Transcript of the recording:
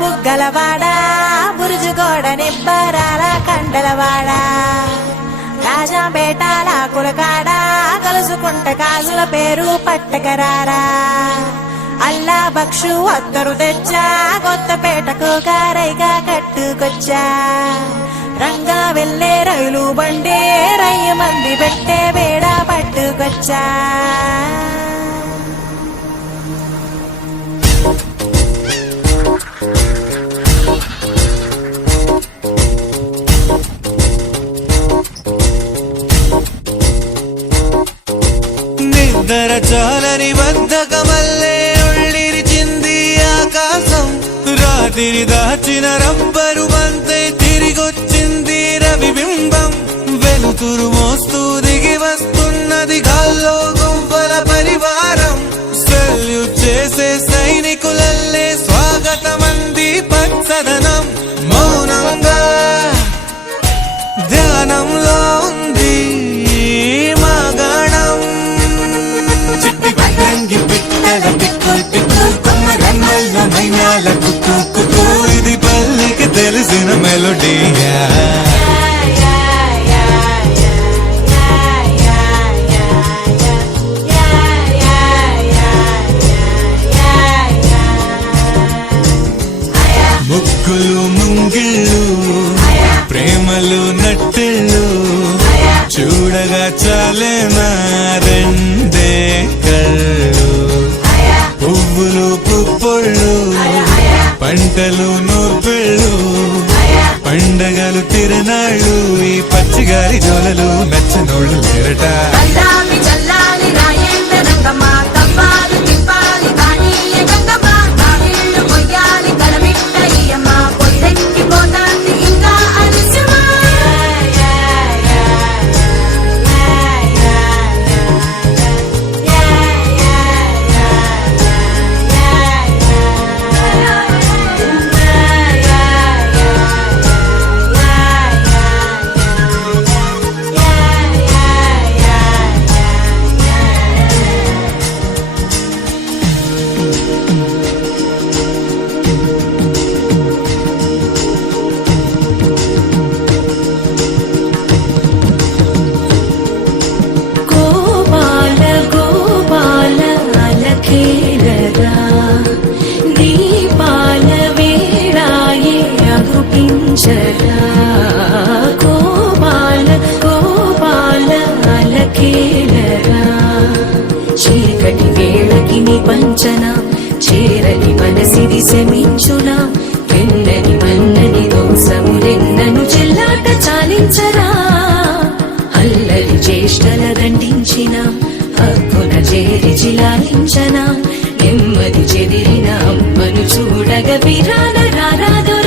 బుగ్గలవాడ బురుజుగోడ నిబ్బరాల కండలవాడ రాజాపేటాల కులకాడ కలుసుకుంట కాజుల పేరు పట్టకరారా అల్లా బక్షు అత్తరు తెచ్చా కొత్తపేటకు కారైగా కట్టుకొచ్చా రంగా వెళ్ళే రైలు బండి రయ్య మంది పెట్టే వేడ పట్టుకొచ్చా నిద్ర చాలని బద్ధకమల్లే ఉళ్ళిరిచింది ఆకాశం రాత్రి దాచిన రబ్బరు బంతే తిరిగొచ్చింది రవిబింబం వెలుతురు మోస్తూ దిగి వస్తున్నది గాల్లో గుంపల పరివారం సెల్యూట్ చేసే సైనికులల్లే స్వాగతమంది పచ్చదనం మౌనంగా ధ్యానంలో ఉంది మాగాణం చిట్టి పట్టంగి పిట్టల పిక్కుల్ పిక్కుల్ కొమ్మరమ్మల మైనాల కుక్కు కుక్కు ఇది పల్లెకి తెలిసిన మెలోడీయా ముగ్గులు ముంగిళ్ళు ప్రేమలు నట్టిళ్ళు చూడగా చాలేనా రెండే కళ్ళు పువ్వులు పుప్పొళ్ళు పంటలు నూర్పిళ్ళు పండగలు తిరణాళ్ళు ఈ పచ్చిగారి జోలలు మెచ్చనోళ్ళు లేరట గోపాల గోపాల అలకేలరా చీకటి వేళకి నీ పంచన చేరని మనసిది శమించునా వెన్నని మన్నని దోసములెన్నను చెల్లాట చాలించరా అల్లరి చేష్టల దండించిన హక్కున చేరి చిలాలించనా నెమ్మది చెదిరిన అమ్మను చూడగ విరాన రారాదు